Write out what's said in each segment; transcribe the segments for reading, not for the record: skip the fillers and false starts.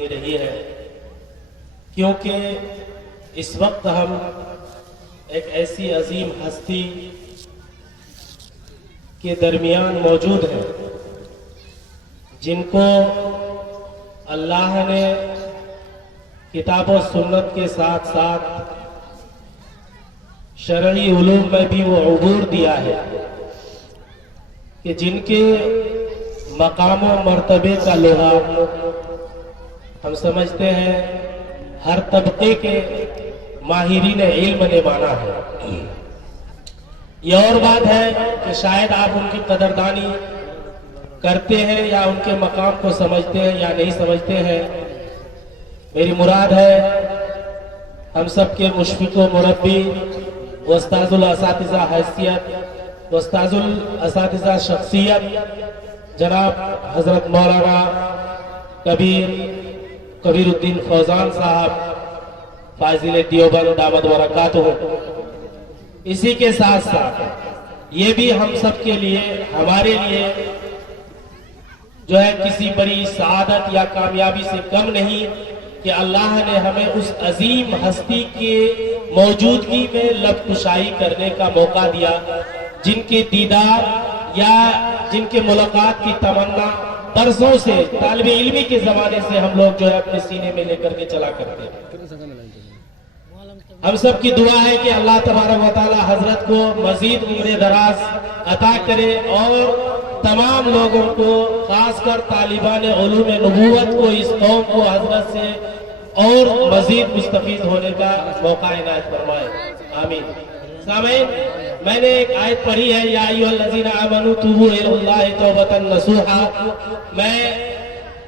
دے رہی ہے، کیونکہ اس وقت ہم ایک ایسی عظیم ہستی کے درمیان موجود ہیں جن کو اللہ نے کتاب و سنت کے ساتھ ساتھ شرعی علوم میں بھی وہ عبور دیا ہے کہ جن کے مقام و مرتبے کا لحاظ ہم سمجھتے ہیں ہر طبقے کے ماہرین علم نے مانا ہے۔ یہ اور بات ہے کہ شاید آپ ان کی قدردانی کرتے ہیں یا ان کے مقام کو سمجھتے ہیں یا نہیں سمجھتے ہیں۔ میری مراد ہے ہم سب کے مشفق و مربی، استاذ الاساتذہ حیثیت، استاذ الاساتذہ شخصیت جناب حضرت مولانا کبیر الدین فوزان صاحب فاضل دیوبند دامت برکاتہ۔ اسی کے ساتھ ساتھ یہ بھی ہم سب کے لیے، ہمارے لیے جو ہے کسی بڑی سعادت یا کامیابی سے کم نہیں کہ اللہ نے ہمیں اس عظیم ہستی کے موجودگی میں لب کشائی کرنے کا موقع دیا، جن کے دیدار یا جن کے ملاقات کی تمنا برسوں سے طالب علمی کے زمانے سے ہم لوگ جو ہے اپنے سینے میں لے کر کے چلا کرتے ہیں۔ ہم سب کی دعا ہے کہ اللہ تبارک و تعالی حضرت کو مزید عمر دراز عطا کرے اور تمام لوگوں کو، خاص کر طالبان علوم نبوت کو، اس قوم کو حضرت سے اور مزید مستفید ہونے کا موقع عنایت فرمائے، آمین۔ سامعین، میں نے ایک آیت پڑھی ہے، یا ایھا الذین آمنوا توبوا الی اللہ توبۃ نصوحا۔ میں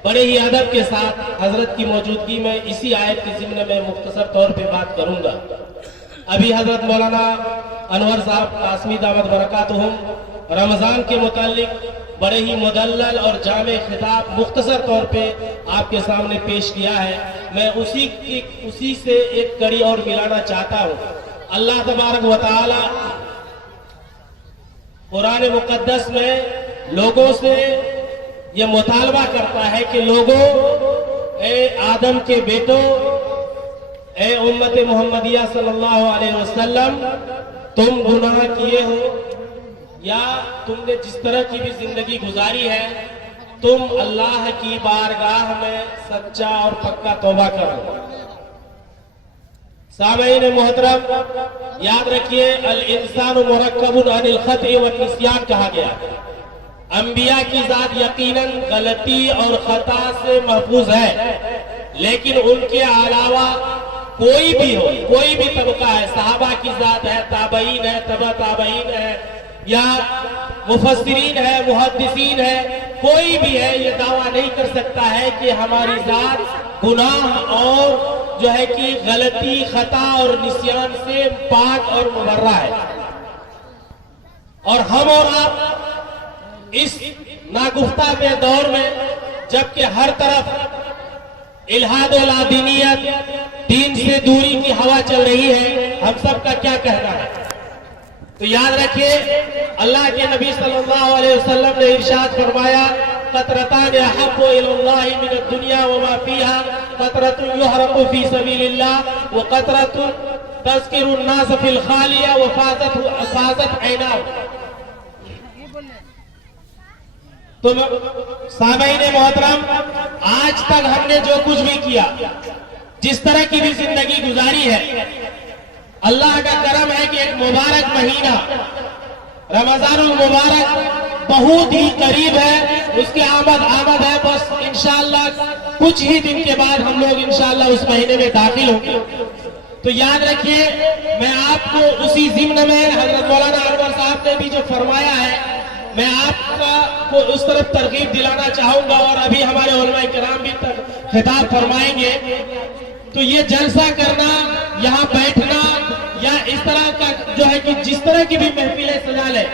بڑے ہی ادب کے ساتھ حضرت کی موجودگی میں اسی آیت کے ضمن میں مختصر طور پہ بات کروں گا۔ ابھی حضرت مولانا انور صاحب قاسمی دامت برکاتہم رمضان کے متعلق بڑے ہی مدلل اور جامع خطاب مختصر طور پہ آپ کے سامنے پیش کیا ہے۔ میں اسی سے ایک کڑی اور ملانا چاہتا ہوں۔ اللہ تبارک و تعالی قرآن مقدس میں لوگوں سے یہ مطالبہ کرتا ہے کہ لوگوں، اے آدم کے بیٹوں، اے امت محمدیہ صلی اللہ علیہ وسلم، تم گناہ کیے ہو یا تم نے جس طرح کی بھی زندگی گزاری ہے، تم اللہ کی بارگاہ میں سچا اور پکا توبہ کرو۔ سامعین محترم، یاد رکھیے الانسان مرکب عن الخطأ والنسیان کہا گیا۔ انبیاء کی ذات یقیناً غلطی اور خطا سے محفوظ ہے، لیکن ان کے علاوہ کوئی بھی ہو، کوئی بھی طبقہ ہے، صحابہ کی ذات ہے، تابعین ہے، تبع تابعین ہے، یا مفسرین ہے، محدثین ہے، کوئی بھی ہے، یہ دعویٰ نہیں کر سکتا ہے کہ ہماری ذات گناہ اور جو ہے کہ غلطی، خطا اور نسیان سے پاک اور مبرہ ہے۔ اور ہم اور آپ اس ناگفتہ کے دور میں جبکہ ہر طرف الحاد و لادینیت، دین سے دوری کی ہوا چل رہی ہے، ہم سب کا کیا کہنا ہے؟ تو یاد رکھیے اللہ کے نبی صلی اللہ علیہ وسلم نے ارشاد فرمایا، قطرتان احب الی اللہ من الدنیا وما فیہا، قطرۃ یحرق فی سبیل اللہ وقطرۃ تذکر الناس فی الخالیہ وفازت عیناہ۔ تو سامعین محترم، آج تک ہم نے جو کچھ بھی کیا، جس طرح کی بھی زندگی گزاری ہے، اللہ کا کرم ہے کہ ایک مبارک مہینہ رمضان المبارک بہت ہی قریب ہے، اس کے آمد ہے، بس انشاءاللہ کچھ ہی دن کے بعد ہم لوگ انشاءاللہ اس مہینے میں داخل ہوں گے۔ تو یاد رکھیے، میں آپ کو اسی ضمن میں حضرت مولانا انور صاحب نے بھی جو فرمایا ہے، میں آپ کو اس طرف ترغیب دلانا چاہوں گا، اور ابھی ہمارے علماء کرام بھی خطاب فرمائیں گے۔ تو یہ جلسہ کرنا، یہاں بیٹھنا، یا اس طرح کا جو ہے کہ جس طرح کی بھی محفلیں سجا لیں،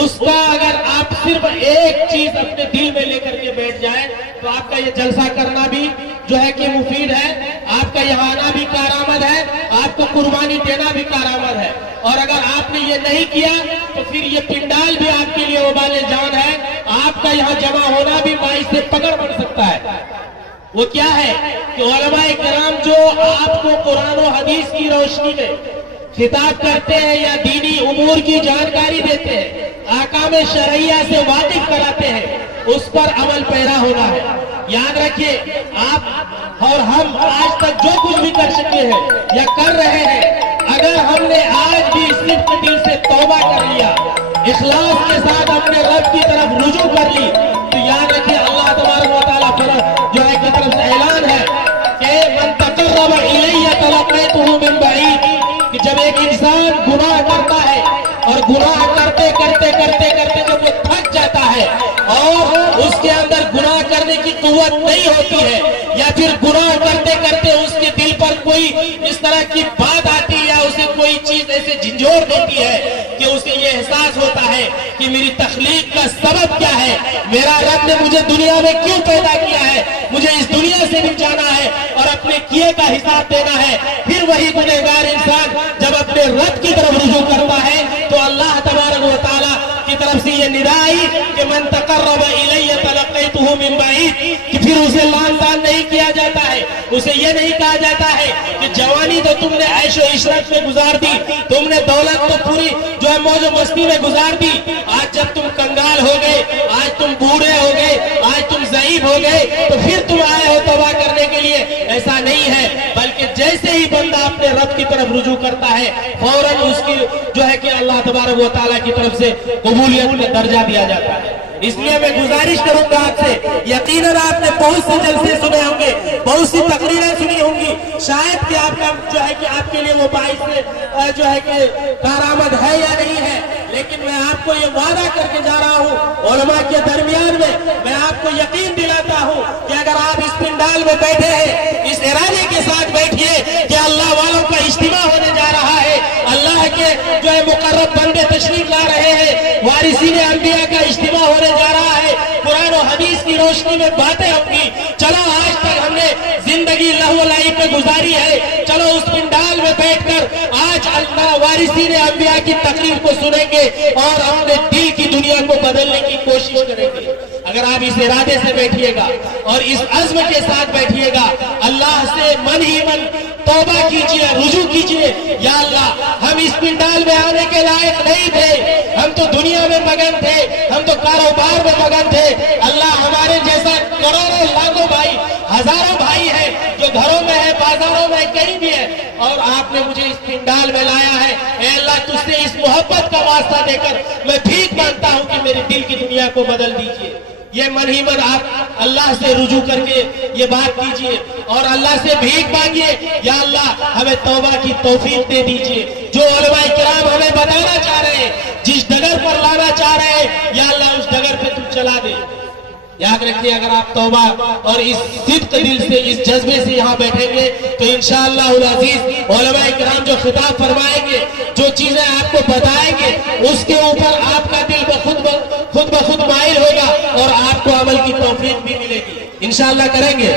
اس کا اگر آپ صرف ایک چیز اپنے دل میں لے کر کے بیٹھ جائیں تو آپ کا یہ جلسہ کرنا بھی جو ہے کہ مفید ہے، آپ کا یہاں آنا بھی کارآمد ہے، آپ کو قربانی دینا بھی کارآمد ہے۔ اور اگر آپ نے یہ نہیں کیا تو پھر یہ پنڈال بھی آپ کے لیے وبال جان ہے، آپ کا یہاں جمع ہونا بھی باعث پکڑ بن سکتا ہے۔ وہ کیا ہے کہ علماء کرام جو آپ کو قرآن و حدیث کی روشنی میں خطاب کرتے ہیں یا دینی امور کی جانکاری دیتے ہیں، احکام شرعیہ سے واقف کراتے ہیں، اس پر عمل پیرا ہونا ہے۔ یاد رکھیے، آپ اور ہم آج تک جو کچھ بھی کر چکے ہیں یا کر رہے ہیں، اگر ہم نے آج بھی صدق دل سے توبہ کر لیا، اخلاص کے ساتھ اپنے رب کی طرف رجوع کر لی، تو یاد رکھیے اللہ تبارک و تعالیٰ جو ہے کی طرف سے اعلان ہے کہ من تقرب الیہ تلقیتہ من بعید، کہ جب ایک انسان گناہ کرتا ہے اور گناہ کرتے کرتے کرتے کرتے جب وہ تھک جاتا ہے اور اس کے اندر گناہ کرنے کی قوت نہیں ہوتی ہے، یا پھر گناہ کرتے کرتے اس کے دل پر کوئی اس طرح کی بات آتی ہے یا اسے کوئی چیز ایسے جھنجھوڑ دیتی ہے کہ اسے یہ احساس ہوتا ہے کہ میری تخلیق کا سبب کیا ہے، میرا رب نے مجھے دنیا میں کیوں پیدا کیا ہے، مجھے اس دنیا سے بھی جانا ہے اور اپنے کیے کا حساب دینا ہے، پھر وہی گنہگار انسان جب اپنے رب کی طرف رجوع کرتا ہے تو اللہ تبارک و تعالیٰ کی طرف سے یہ ندا آئی کہ من تقرب الیہ تلقیتہ من بعید، کہ پھر اسے لعن طعن نہیں کیا جاتا ہے، اسے یہ نہیں کہا جاتا ہے کہ جوانی تو تم نے عیش و عشرت میں گزار دی، تم نے دولت تو پوری جو ہے موج و مستی میں گزار دی، آج جب تم کنگال ہو گئے، آج تم بوڑھے ہو گئے، آج تم ضعیف ہو گئے تو پھر تم آئے ہو توبہ کرنے کے لیے، ایسا نہیں ہے، بلکہ جیسے ہی بندہ اپنے رب کی طرف رجوع کرتا ہے فوراً اس کی جو ہے کہ اللہ تبارک و تعالیٰ کی طرف سے قبولیت کا درجہ دیا جاتا ہے۔ اس لیے میں گزارش کروں گا آپ سے، یقیناً آپ نے بہت سے جلسے سنے ہوں گے، بہت سی تقریریں سنی ہوں گی، شاید کہ آپ کا جو ہے کہ آپ کے لیے وہ باعث جو ہے کہ کارآمد ہے یا نہیں ہے، لیکن میں آپ کو یہ وعدہ کر کے جا رہا ہوں علماء کے درمیان میں آپ کو یقین دلاتا ہوں کہ اگر آپ اس پنڈال میں بیٹھے ہیں، اس ارادے کے ساتھ بیٹھیے کہ اللہ والوں کا اجتماع ہونے جا رہا ہے، اللہ کے جو ہے مقرب بندے تشریف لا رہے ہیں، وارثین انبیاء کا اجتماع ہونے جا رہا ہے، قرآن و حدیث کی روشنی میں باتیں ہوں گی، چلو آج تک ہم نے زندگی لہو و لعب میں گزاری ہے، چلو اس پنڈال میں بیٹھ کر آج اللہ وارثین انبیاء کی تقریر کو سنیں گے اور اپنے دل کی دنیا کو بدلنے کی کوشش کریں گے۔ اگر آپ اس ارادے سے بیٹھیے گا اور اس عزم کے ساتھ بیٹھیے گا، اللہ سے من ہی من توبہ کیجئے، رجوع کیجئے، یا اللہ ہم اس پنڈال میں آنے کے لائق نہیں تھے، ہم تو دنیا میں مگن تھے، ہم تو کاروبار میں مگن تھے، اللہ ہمارے جیسا کروڑوں لاکھوں بھائی، ہزاروں بھائی ہیں جو گھروں میں ہے، بازاروں میں کہیں بھی ہے، اور آپ نے مجھے اس پنڈال میں لایا ہے، اے اللہ تجھ سے اس محبت کا واسطہ دے کر میں بھیک مانگتا ہوں کہ میرے دل کی دنیا کو بدل دیجئے۔ یہ من ہی من آپ اللہ سے رجوع کر کے یہ بات کیجئے اور اللہ سے بھیک مانگیے، یا اللہ ہمیں توبہ کی توفیق دے دیجئے، جو علماء کرام ہمیں بتانا چاہ رہے ہیں، جس ڈگر پر لانا چاہ رہے ہیں، یا اللہ اس ڈگر پہ تم چلا دے۔ یاد رکھیے، اگر آپ توبہ اور اس صدق دل سے، اس جذبے سے یہاں بیٹھیں گے تو انشاءاللہ العزیز علماء کرام جو خطاب فرمائیں گے، جو چیزیں آپ کو بتائیں گے، اس کے اوپر آپ کا دل خود بخود مائل ہوگا اور آپ کو عمل کی توفیق بھی ملے گی۔ انشاءاللہ کریں گے،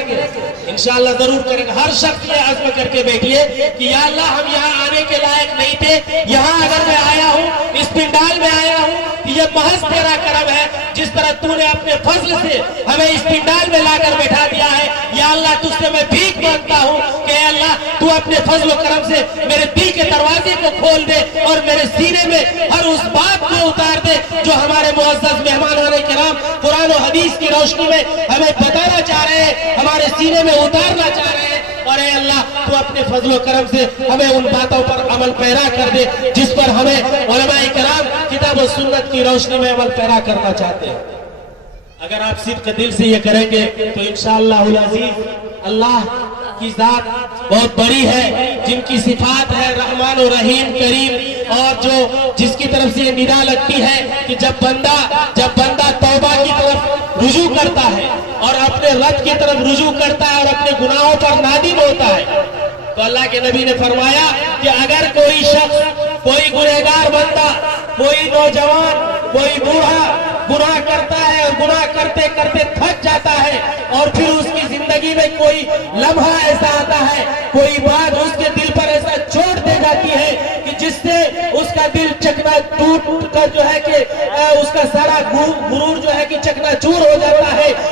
انشاءاللہ ضرور کریں گے۔ ہر شخص یہ عزم کر کے بیٹھیے کہ یا اللہ ہم یہاں آنے کے لائق نہیں تھے، یہاں اگر میں آیا ہوں، اس پنڈال میں آیا ہوں، یہ محض تیرا کرم ہے، جس طرح تو نے اپنے فضل سے ہمیں اس پنڈال میں لا کر بیٹھا دیا ہے، یا اللہ تجھ سے میں بھیک مانگتا ہوں کہ اے اللہ تو اپنے فضل و کرم سے میرے دل کے دروازے کو کھول دے اور میرے سینے میں ہر اس بات کو اتار دے جو ہمارے معزز مہمانان کرام قرآن و حدیث کی روشنی میں ہمیں بتانا چاہ رہے ہیں، ہمارے سینے میں اتارنا چاہ رہے ہیں، اور اے اللہ تو اپنے فضل و کرم سے ہمیں ان باتوں پر عمل پیرا کر دے جس پر ہمیں علماء کرام کتاب و سنت کی روشنی میں عمل پیرا کرنا چاہتے ہیں۔ اگر آپ صدق دل سے یہ کریں گے تو انشاءاللہ العزیز اللہ کی ذات بہت بڑی ہے، جن کی صفات ہے رحمان و رحیم کریم، اور جس کی طرف سے یہ ندا لگتی ہے کہ جب بندہ توبہ کی طرف رجوع کرتا ہے اور اپنے رب کی طرف رجوع کرتا ہے اور اپنے گناہوں پر نادم ہوتا ہے، تو اللہ کے نبی نے فرمایا کہ اگر کوئی شخص، کوئی گنہگار بندہ، کوئی نوجوان، کوئی بوڑھا گناہ کرتا ہے اور گناہ کرتے کرتے تھک جاتا ہے اور پھر اس کی زندگی میں کوئی لمحہ ایسا آتا ہے، کوئی بات اس کے دل پر ایسا چوٹ دے جاتی ہے کہ جس سے اس کا دل چکنا ٹوٹ کر جو ہے کہ اس کا سارا غرور جو ہے کہ چکنا چور ہو جاتا ہے،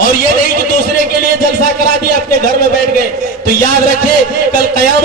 اور یہ نہیں کہ دوسرے کے لیے جلسہ کرا دیا اپنے گھر میں بیٹھ گئے. تو یاد رکھے کل قیامت